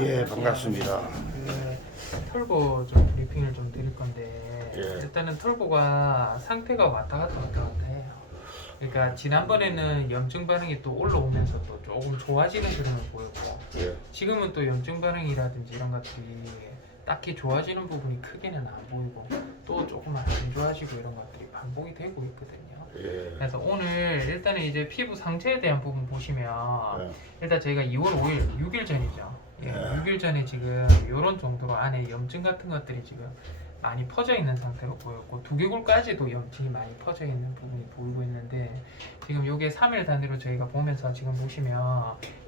예, 반갑습니다. 털보 좀 브리핑을 좀 드릴 건데 예. 일단은 털보가 상태가 왔다 갔다 해요. 그러니까 지난번에는 염증 반응이 또 올라오면서 또 조금 좋아지는 흐름을 보이고 예. 지금은 또 염증 반응이라든지 이런 것들이 딱히 좋아지는 부분이 크게는 안 보이고 또 조금 안 좋아지고 이런 것들이 반복이 되고 있거든요. 예. 그래서 오늘 일단은 이제 피부 상처에 대한 부분 보시면 예. 일단 저희가 2월 5일 6일 전이죠. 예, 네. 6일 전에 지금 이런 정도로 안에 염증 같은 것들이 지금 많이 퍼져 있는 상태로 보였고 두개골까지도 염증이 많이 퍼져 있는 부분이 보이고 있는데 지금 요게 3일 단위로 저희가 보면서 지금 보시면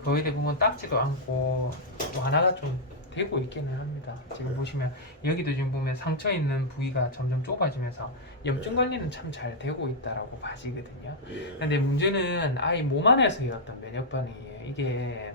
거의 대부분 닦지도 않고 완화가 좀 되고 있기는 합니다. 지금 네. 보시면 여기도 지금 보면 상처 있는 부위가 점점 좁아지면서 염증 네. 관리는 참 잘 되고 있다라고 봐지거든요. 예. 근데 문제는 아이 몸 안에서의 어떤 면역 반응이에요. 이게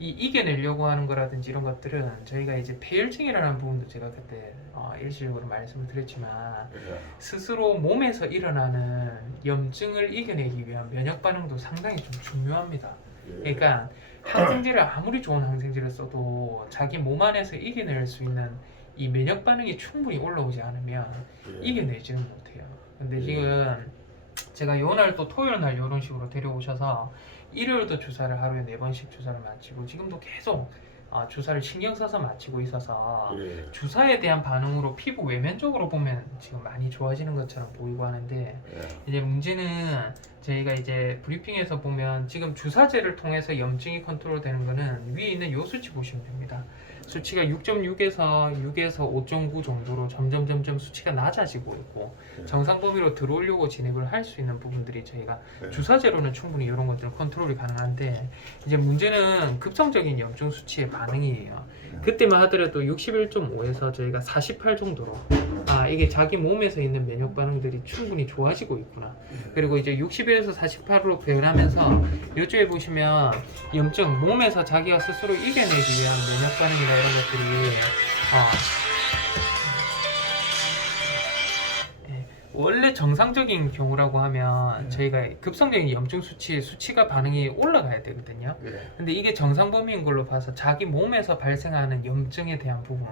이겨내려고 하는 거라든지 이런 것들은 저희가 이제 폐혈증이라는 부분도 제가 그때 일시적으로 말씀을 드렸지만 예. 스스로 몸에서 일어나는 염증을 이겨내기 위한 면역 반응도 상당히 좀 중요합니다. 예. 그러니까 항생제를 아무리 좋은 항생제를 써도 자기 몸 안에서 이겨낼 수 있는 이 면역 반응이 충분히 올라오지 않으면 예. 이겨내지는 못해요. 근데 예. 지금 제가 요날 또 토요일 날 이런 식으로 데려오셔서 일요일도 주사를 하루에 4번씩 주사를 마치고 지금도 계속 주사를 신경 써서 마치고 있어서 예. 주사에 대한 반응으로 피부 외면적으로 보면 지금 많이 좋아지는 것처럼 보이고 하는데 예. 이제 문제는 저희가 이제 브리핑에서 보면 지금 주사제를 통해서 염증이 컨트롤 되는 거는 위에 있는 요 수치 보시면 됩니다. 수치가 6.6에서 6에서 5.9 정도로 점점 수치가 낮아지고 있고 네. 정상 범위로 들어오려고 진입을 할 수 있는 부분들이 저희가 네. 주사제로는 충분히 이런 것들 컨트롤이 가능한데 이제 문제는 급성적인 염증 수치의 반응이에요. 그때만 하더라도 61.5에서 저희가 48 정도로 이게 자기 몸에서 있는 면역 반응들이 충분히 좋아지고 있구나. 그리고 이제 61에서 48로 변하면서 이쪽에 보시면 염증 몸에서 자기가 스스로 이겨내기 위한 면역 반응이나 이런 것들이 원래 정상적인 경우라고 하면 저희가 급성적인 염증 수치가 반응이 올라가야 되거든요. 예. 근데 이게 정상 범위인 걸로 봐서 자기 몸에서 발생하는 염증에 대한 부분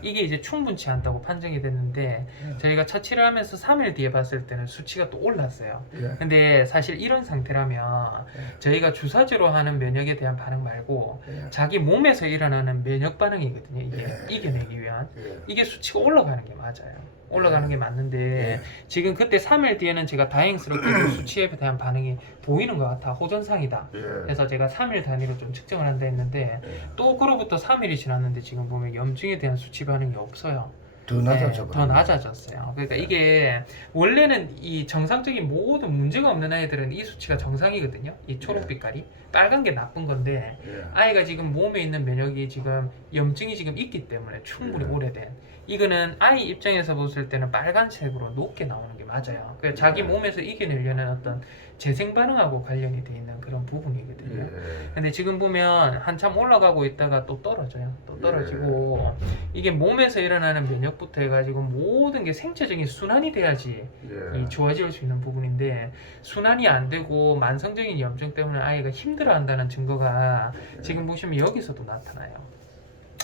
이게 이제 충분치 않다고 판정이 됐는데 저희가 처치를 하면서 3일 뒤에 봤을 때는 수치가 또 올랐어요. 예. 근데 사실 이런 상태라면 저희가 주사제로 하는 면역에 대한 반응 말고 예. 자기 몸에서 일어나는 면역 반응이거든요. 이게 예. 이겨내기 위한 예. 이게 수치가 올라가는 게 맞아요. 올라가는 게 맞는데 예. 지금 그때 3일 뒤에는 제가 다행스럽게 그 수치에 대한 반응이 보이는 것 같아. 호전상이다. 예. 그래서 제가 3일 단위로 좀 측정을 한다 했는데 예. 또 그로부터 3일이 지났는데 지금 보면 염증에 대한 수치 반응이 없어요. 더 낮아져 네, 더 버렸네. 낮아졌어요. 그러니까 이게 원래는 이 정상적인 모든 문제가 없는 아이들은 이 수치가 정상이거든요. 이 초록빛깔이 빨간 게 나쁜 건데 예. 아이가 지금 몸에 있는 면역이 지금 염증이 지금 있기 때문에 충분히 오래된 이거는 아이 입장에서 봤을 때는 빨간색으로 높게 나오는 게 맞아요. 그래서 자기 몸에서 이겨내려는 어떤 재생 반응하고 관련이 돼 있는 그런 부분이거든요. 예. 근데 지금 보면 한참 올라가고 있다가 또 떨어져요. 또 떨어지고 이게 몸에서 일어나는 면역부터 해가지고 모든 게 생체적인 순환이 돼야지 예. 이 좋아질 수 있는 부분인데 순환이 안 되고 만성적인 염증 때문에 아이가 힘들어한다는 증거가 지금 보시면 여기서도 나타나요.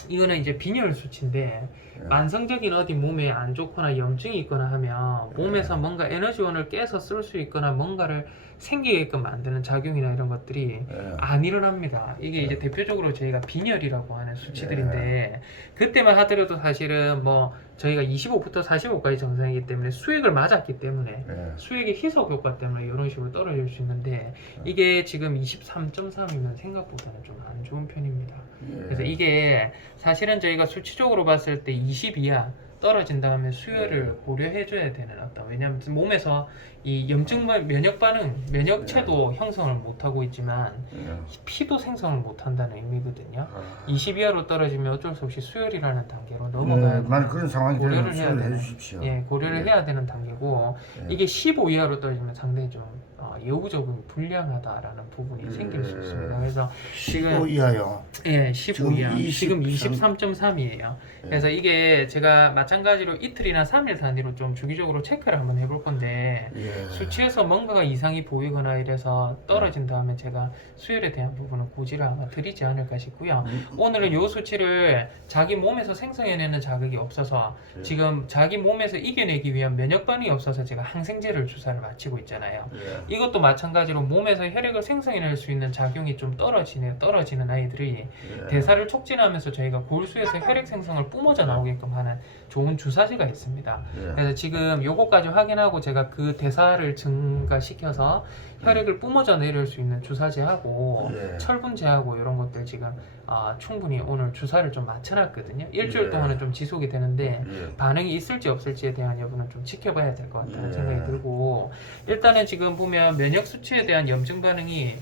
이거는 이제 빈혈 수치인데 만성적인 어디 몸에 안 좋거나 염증이 있거나 하면 몸에서 뭔가 에너지원을 깨서 쓸 수 있거나 뭔가를 생기게끔 만드는 작용이나 이런 것들이 예. 안 일어납니다. 이게 이제 대표적으로 저희가 빈혈이라고 하는 수치들인데 그때만 하더라도 사실은 뭐 저희가 25부터 45까지 정상이기 때문에 수액을 맞았기 때문에 예. 수액의 희석 효과 때문에 이런 식으로 떨어질 수 있는데 이게 지금 23.3이면 생각보다는 좀 안 좋은 편입니다. 그래서 이게 사실은 저희가 수치적으로 봤을 때 20 이하 떨어진 다음에 수혈을 고려해줘야 되는 어떤 왜냐하면 몸에서 이 염증 면역 반응 면역체도 형성을 못하고 있지만 예. 피도 생성을 못한다는 의미거든요. 아. 20 이하로 떨어지면 어쩔 수 없이 수혈이라는 단계로 넘어가야 만약 그런 상황이 되면 고려를 해야 수혈을 되는 해주십시오. 고려를 해야 되는 단계고 예. 이게 15 이하로 떨어지면 상당히 좀 여우적은 불량하다라는 부분이 생길 수 있습니다. 그래서 15 이하요. 예, 15 이하. 지금 23. 23.3이에요. 그래서 이게 제가 마찬가지로 이틀이나 3일 단위로 좀 주기적으로 체크를 한번 해볼 건데 예. 수치에서 뭔가가 이상이 보이거나 이래서 떨어진 다음에 제가 수혈에 대한 부분은 고지를 아마 드리지 않을까 싶고요. 오늘은 이 수치를 자기 몸에서 생성해내는 자극이 없어서 지금 자기 몸에서 이겨내기 위한 면역 반응이 없어서 제가 항생제를 주사를 마치고 있잖아요. 예. 이것도 마찬가지로 몸에서 혈액을 생성해낼 수 있는 작용이 좀 떨어지는 아이들이 예. 대사를 촉진하면서 저희가 골수에서 혈액 생성을 뿜어져 나오게끔 하는 좋은 주사제가 있습니다. 예. 그래서 지금 요거까지 확인하고 제가 그 대사를 증가시켜서 혈액을 뿜어져 내릴 수 있는 주사제하고 예. 철분제하고 이런 것들 지금 충분히 오늘 주사를 좀 맞춰놨거든요. 일주일 예. 동안은 좀 지속이 되는데 예. 반응이 있을지 없을지에 대한 여부는 좀 지켜봐야 될 것 같다는 예. 생각이 들고 일단은 지금 보면 면역 수치에 대한 염증 반응이 예.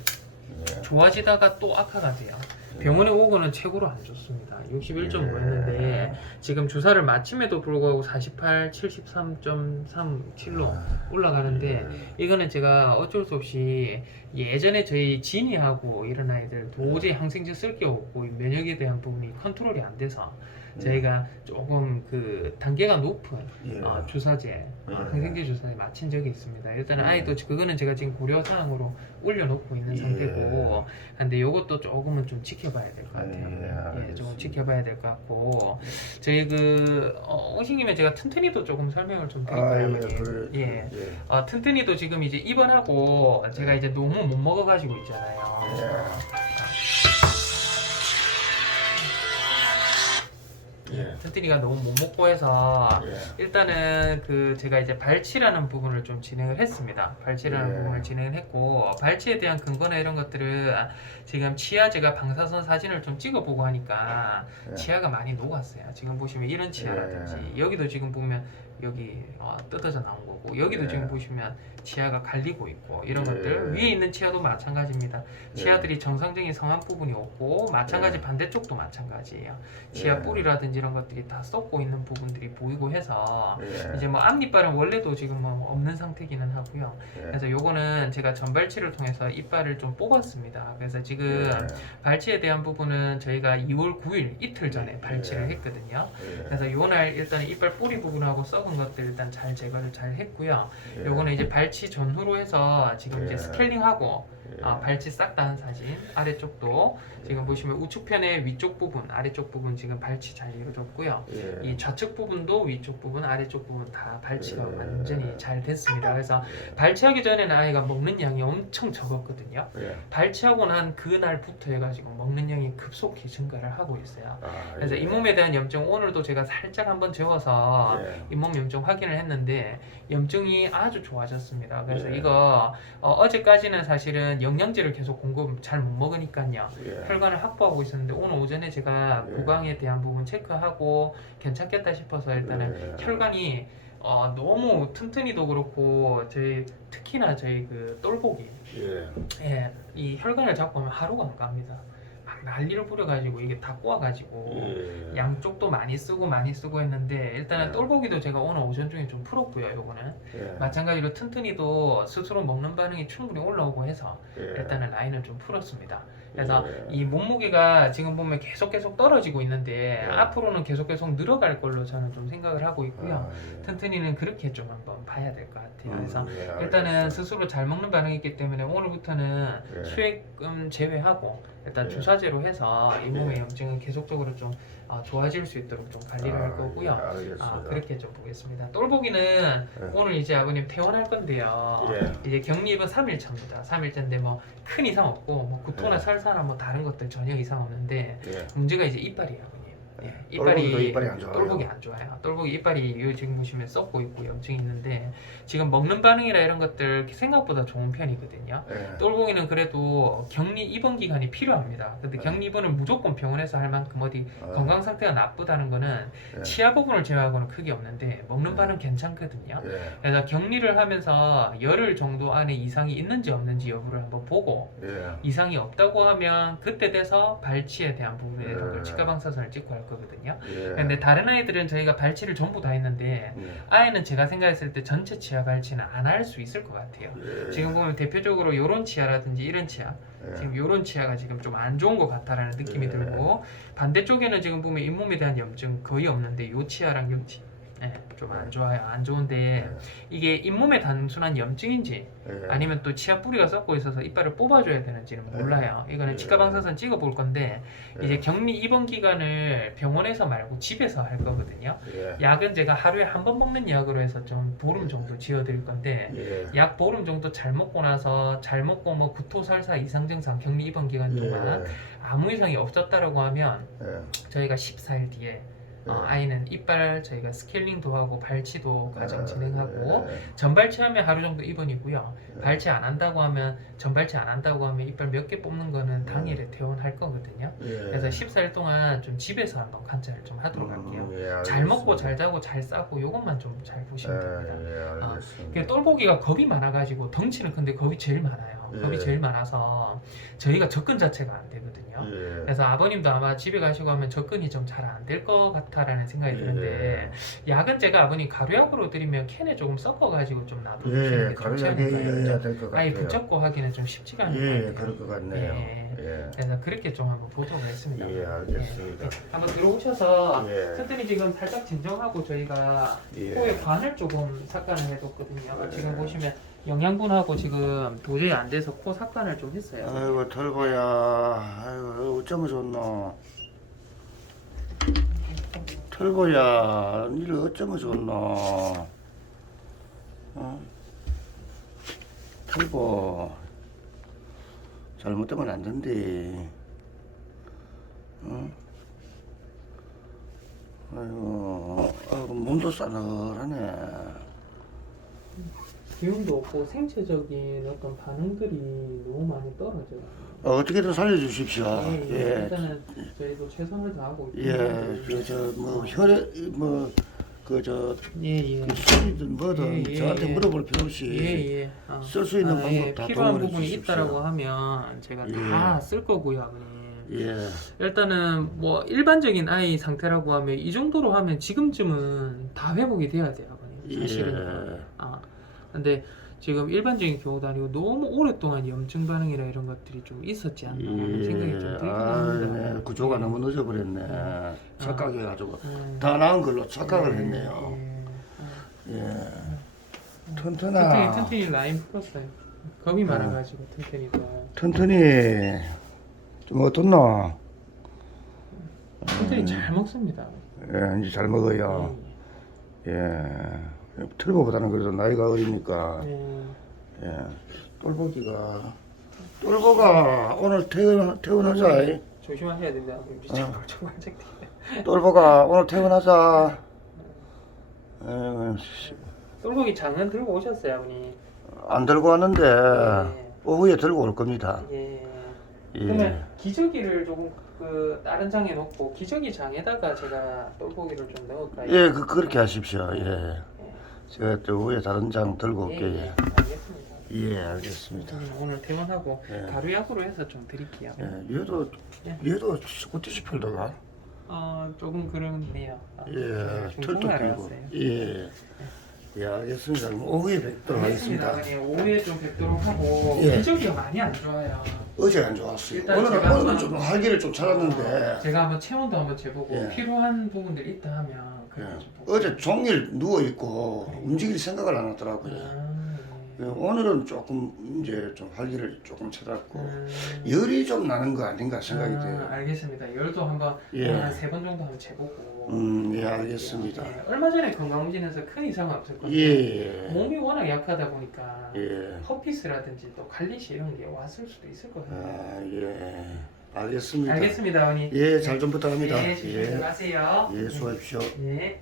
좋아지다가 또 악화가 돼요. 병원에 오고는 최고로 안 좋습니다. 61.5였는데 지금 주사를 마침에도 불구하고 48, 73.37로 올라가는데 이거는 제가 어쩔 수 없이 예전에 저희 진이하고 이런 아이들 도저히 항생제 쓸 게 없고 면역에 대한 부분이 컨트롤이 안 돼서 저희가 조금 그 단계가 높은 예. 주사제, 항생제 주사제 맞힌 적이 있습니다. 일단은 아이도 그거는 제가 지금 고려 사항으로 올려놓고 있는 상태고, 근데 이것도 조금은 좀 지켜봐야 될 것 같아요. 예, 조금 지켜봐야 될 것 같고, 저희 오신 김에 제가 튼튼이도 조금 설명을 좀 드릴까요? 예. 튼튼이도 지금 이제 입원하고 제가 이제 너무 못 먹어가지고 있잖아요. 튼튼이가 너무 못 먹고 해서 일단은 제가 이제 발치라는 부분을 좀 진행을 했습니다. 발치라는 부분을 진행을 했고 발치에 대한 근거나 이런 것들은 지금 치아 제가 방사선 사진을 좀 찍어보고 하니까 치아가 많이 녹았어요. 지금 보시면 이런 치아라든지 여기도 지금 보면 여기 뜯어져 나온 거고 여기도 지금 보시면 치아가 갈리고 있고 이런 것들 위에 있는 치아도 마찬가지입니다. 치아들이 정상적인 성한 부분이 없고 마찬가지 반대쪽도 마찬가지예요. 치아 뿌리라든지 이런 것들이 다 썩고 있는 부분들이 보이고 해서 이제 뭐 앞니빨은 원래도 지금 뭐 없는 상태기는 하고요. 그래서 요거는 제가 전발치를 통해서 이빨을 좀 뽑았습니다. 그래서 지금 발치에 대한 부분은 저희가 2월 9일 이틀 전에 발치를 했거든요. 그래서 요날 일단 이빨 뿌리 부분하고 썩은 것들 일단 잘 제거를 잘 했고요. 요거는 이제 발치 전후로 해서 지금 이제 스케일링하고 발치 싹 다 한 사진. 아래쪽도 지금 보시면 우측편의 위쪽 부분, 아래쪽 부분 지금 발치 잘 이루어졌고요. 이 좌측 부분도 위쪽 부분, 아래쪽 부분 다 발치가 완전히 잘 됐습니다. 그래서 발치하기 전에는 아이가 먹는 양이 엄청 적었거든요. 발치하고 난 그날부터 해가지고 먹는 양이 급속히 증가를 하고 있어요. 그래서 잇몸에 대한 염증 오늘도 제가 살짝 한번 재워서 잇몸 염증 확인을 했는데 염증이 아주 좋아졌습니다. 그래서 이거 어제까지는 사실은 영양제를 계속 공급 잘 못 먹으니까요. 혈관을 확보하고 있었는데 오늘 오전에 제가 구강에 대한 부분 체크하고 괜찮겠다 싶어서 일단은 혈관이 너무 튼튼이도 그렇고 특히나 저희 똘보기 이 혈관을 잡고 하면 하루가 안 갑니다. 막 난리를 부려가지고 이게 다 꼬아가지고 양쪽도 많이 쓰고 했는데 일단은 똘보기도 제가 오늘 오전 중에 좀 풀었고요. 요거는 마찬가지로 튼튼이도 스스로 먹는 반응이 충분히 올라오고 해서 일단은 라인을 좀 풀었습니다. 그래서 이 몸무게가 지금 보면 계속 떨어지고 있는데 앞으로는 계속 늘어갈 걸로 저는 좀 생각을 하고 있고요. 튼튼이는 그렇게 좀 한번 봐야 될 것 같아요. 그래서 일단은 스스로 잘 먹는 반응이 있기 때문에 오늘부터는 수액금 제외하고 일단 주사제로 해서 이 몸의 염증은 계속적으로 좀 좋아질 수 있도록 좀 관리를 할 거고요. 그렇게 좀 보겠습니다. 똘보기는 오늘 이제 아버님 퇴원할 건데요. 이제 격리입은 3일차입니다. 3일차인데 뭐 큰 이상 없고 뭐 구토나 설사나 뭐 다른 것들 전혀 이상 없는데 문제가 이제 이빨이에요. 이빨이 안 좋아요. 똘보기 안 좋아요. 똘보기 이빨이 지금 보시면 썩고 있고 염증이 있는데 지금 먹는 반응이나 이런 것들 생각보다 좋은 편이거든요. 똘보기는 그래도 격리 입원 기간이 필요합니다. 근데 격리 입원을 무조건 병원에서 할 만큼 어디 건강 상태가 나쁘다는 거는 치아 부분을 제외하고는 크게 없는데 먹는 반응 괜찮거든요. 그래서 격리를 하면서 열흘 정도 안에 이상이 있는지 없는지 여부를 한번 보고 이상이 없다고 하면 그때 돼서 발치에 대한 부분에 치과 방사선을 찍고 할 거거든요. 예. 근데 다른 아이들은 저희가 발치를 전부 다 했는데 예. 아이는 제가 생각했을 때 전체 치아 발치는 안 할 수 있을 것 같아요. 예. 지금 보면 대표적으로 요런 치아라든지 이런 치아, 예. 지금 요런 치아가 지금 좀 안 좋은 것 같다라는 느낌이 예. 들고, 반대쪽에는 지금 보면 잇몸에 대한 염증 거의 없는데 요 치아랑 요 치, 좀 안 좋아요. 안 좋은데 이게 잇몸의 단순한 염증인지 예. 아니면 또 치아 뿌리가 썩고 있어서 이빨을 뽑아줘야 되는지는 몰라요. 이거는 치과 방사선 찍어볼 건데 이제 격리 입원 기간을 병원에서 말고 집에서 할 거거든요. 예. 약은 제가 하루에 한 번 먹는 약으로 해서 좀 보름 정도 지어드릴 건데 예. 약 보름 정도 잘 먹고 나서 잘 먹고 뭐 구토설사 이상 증상 격리 입원 기간 동안 아무 이상이 없었다라고 하면 예. 저희가 14일 뒤에 아이는 이빨 저희가 스케일링도 하고 발치도 과정 진행하고, 전발치하면 하루 정도 입원이고요. 발치 안 한다고 하면 전발치 안 한다고 하면 이빨 몇 개 뽑는 거는 당일에 퇴원할 거거든요. 그래서 14일 동안 좀 집에서 한번 관찰을 좀 하도록 할게요. 예, 잘 먹고 잘 자고 잘 싸고 요것만 좀 잘 보시면 됩니다. 예, 알겠습니다. 그 똘보기가 겁이 많아가지고 덩치는 근데 겁이 제일 많아요. 겁이 제일 많아서 저희가 접근 자체가 안 되거든요. 예. 그래서 아버님도 아마 집에 가시고 하면 접근이 좀 잘 안 될 것 같다라는 생각이 드는데 약은 제가 아버님 가루약으로 드리면 캔에 조금 섞어가지고 좀 놔두시는 게 좋지 않을까요? 해야 될 것 같아요. 아예 붙잡고 하기는 좀 쉽지가 않은 것 예, 같아요. 그럴 것 같네요. 예. 예. 그래서 그렇게 좀 한번 보도록 했습니다. 예, 알겠습니다. 한번 들어오셔서 예. 선생님이 지금 살짝 진정하고 저희가 예. 코에 관을 조금 삭간을 해뒀거든요. 예. 지금 보시면 영양분하고 지금 도저히 안 돼서 코 삭간을 좀 했어요. 아이고 털보야, 아이고 어쩌면 좋노. 털보야, 니를 어쩌면 좋노. 어? 털보, 잘못되면 안 된대. 어? 아이고, 몸도 싸늘하네. 기운도 없고 생체적인 어떤 반응들이 너무 많이 떨어져요. 어떻게든 살려주십시오. 예. 일단은 저희도 최선을 다하고 예, 뭐 혈액 뭐그저 예예. 술이든 뭐든 예, 저한테 예. 물어볼 필요 없이 예예. 쓸 수 있는 방법 다 필요한 동원해 부분이 주십시오. 있다라고 하면 제가 예. 다 쓸 거고요, 아버님. 예, 일단은 뭐 일반적인 아이 상태라고 하면 이 정도로 하면 지금쯤은 다 회복이 돼야 돼요, 아버님. 사실은. 예. 근데 지금 일반적인 경우도 아니고 너무 오랫동안 염증 반응이라 이런 것들이 좀 있었지 않나 하는 생각이 좀 들긴 합니다. 네, 구조가 너무 늦어버렸네. 착각해가지고 음. 다 나은 걸로 착각을 했네요. 예, 튼튼아. 튼튼이 라인 풀었어요. 겁이 많아가지고 튼튼이도. 튼튼이 좀 어떻노? 튼튼이 잘 먹습니다. 예, 이제 잘 먹어요. 예, 털보보다는 그래도 나이가 어리니까. 예, 똘보가 오늘 퇴원하자. 조심하셔야 된다. 미쳐 벌쩍 똘보가 오늘 퇴원하자. 똘보기 장은 들고 오셨어요, 아버님. 안 들고 왔는데 예. 오후에 들고 올 겁니다. 예. 예. 그러면 기저귀를 조금 그 다른 장에 놓고 기저귀 장에다가 제가 똘보기를 좀 넣을까요? 예, 그렇게 하십시오. 예, 제가 또 오후에 다른 장 들고 올게요. 예. 알겠습니다. 예, 알겠습니다. 오늘 퇴원하고 예. 가루약으로 해서 좀 드릴게요. 예, 얘도 꼬티시 펄다가. 조금 그러네요. 예, 중성을 털도 알았어요. 길고. 예. 예, 알겠습니다. 그럼 오후에 뵙도록 하겠습니다. 알겠습니다. 오후에 좀 뵙도록 하고 예. 기저귀가 많이 안 좋아요. 어제 안 좋았어요. 일단 오늘은 제가 오늘은 좀 활기를 좀 찾았는데. 제가 한번 체온도 한번 재보고 예. 필요한 부분들 있다 하면 예. 그렇게 좀 볼게요. 어제 종일 누워 있고 움직일 생각을 안 하더라고요. 예, 오늘은 조금 이제 좀 활기를 조금 찾았고 열이 좀 나는 거 아닌가 생각이 돼요. 알겠습니다. 열도 한번 예. 한 3번 정도 한번 재보고. 예, 알겠습니다. 예. 얼마 전에 건강검진에서 큰 이상은 없을 건데 예, 몸이 워낙 약하다 보니까 예. 허피스라든지 또 갈리시 이런 게 왔을 수도 있을 것 같아요. 아, 예, 알겠습니다. 알겠습니다, 어머니. 예, 잘 좀 부탁합니다. 네, 조심히 들어가세요. 예, 수고하십시오. 네.